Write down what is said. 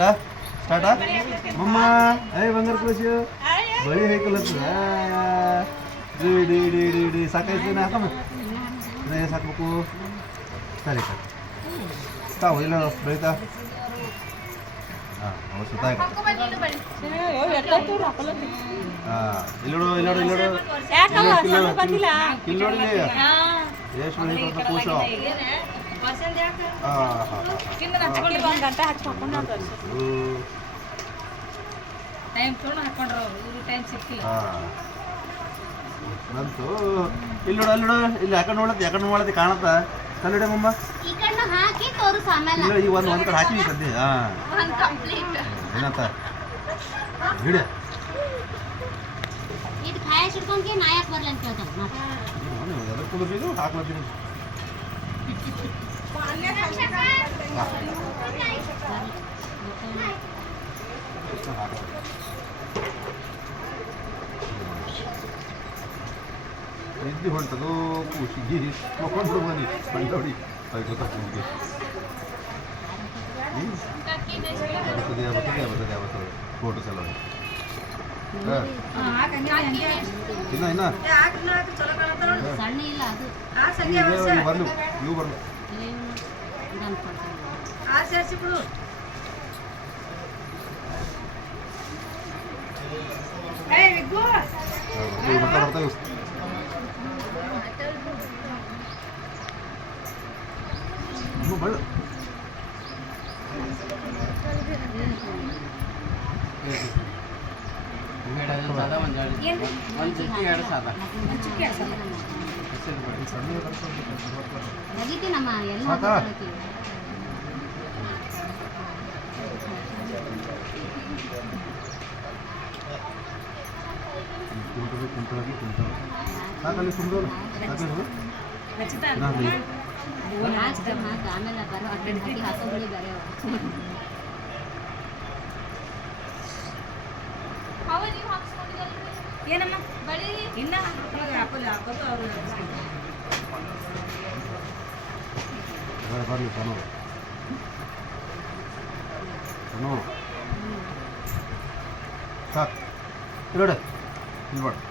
ಸ್ಟಾರ್ಟಾ ಸ್ಟಾರ್ಟಾ ಮಮ್ಮ ಬಂಗಾರ ಕೋಶು ಬಳಿ ಹೇಕಲತ್ತದ ಇಡಿ ಇಡಿ ಇಡಿ ಇಡಿ ಸಾಕಾಯ್ತು ಹಾಕಮ್ಮ ಸಾಕ್ಬೇಕು ಸರಿ ಸರಿ ತಾವು ಇಲ್ಲ ಬೆಳಿತಾ ಹಾಂ ಅವ ಸುತ್ತಾಗ ಇಲ್ಲೋಡು ಇಲ್ಲೋಡು ಇಲ್ಲೋಡು ಕಿಲ್ಲೋಡಿ ಎಷ್ಟು ಬಳಿ ಬರ್ತದೆ ಕೂಸ ಬಂತು ಇಲ್ಲಿ ನೋಡು ಅಲ್ಲಿ ನೋಡು ಇಲ್ಲಿ ಯಾಕಡೆ ನೋಡತ್ತೆ ಕಾಣತ್ತ ಕಲ್ಲಿಡೆ ಮಮ್ಮ ಇಲ್ಲ ಈಗ ಒಂದು ಕಡೆ ಹಾಕಿ ಸದ್ಯ ಏನಂತ ಹಿಡ ಕುದುರ್ಸಿದ್ದು ಹಾಕ್ಲತ್ತೀನಿ ನಿದ್ದೆ ಹೊಂಟದು ಕೂಸಿಗೆ ಮಕ್ಕೊಂಡು ಬನ್ನಿ ಬಂದೋಡಿ ಆಯ್ತು ಕೂಸಿಗೆ ಬರ್ತದೆ ಫೋಟೋಸ್ ಎಲ್ಲ ಇನ್ನ ಬರ್ಲು ನೀವು ಬರ್ಲು ಬರ್ತಾವೆ ಬಳ್ಳು ಸಾಕಲ್ಲಿ ಸುಂದರ ಆಮೇಲೆ ಬರೋ ಹಾಕೋಬಿಡಿ ಬೇರೆ ಏನಮ್ಮ ಬಳಿ ಇನ್ನ ಹಾಕೋದು ಅವರು ಬರಲಿ ಸನೂರು ಸಾಕು ಇಲ್ಲಿ ನೋಡಿ ಇಲ್ಲಿ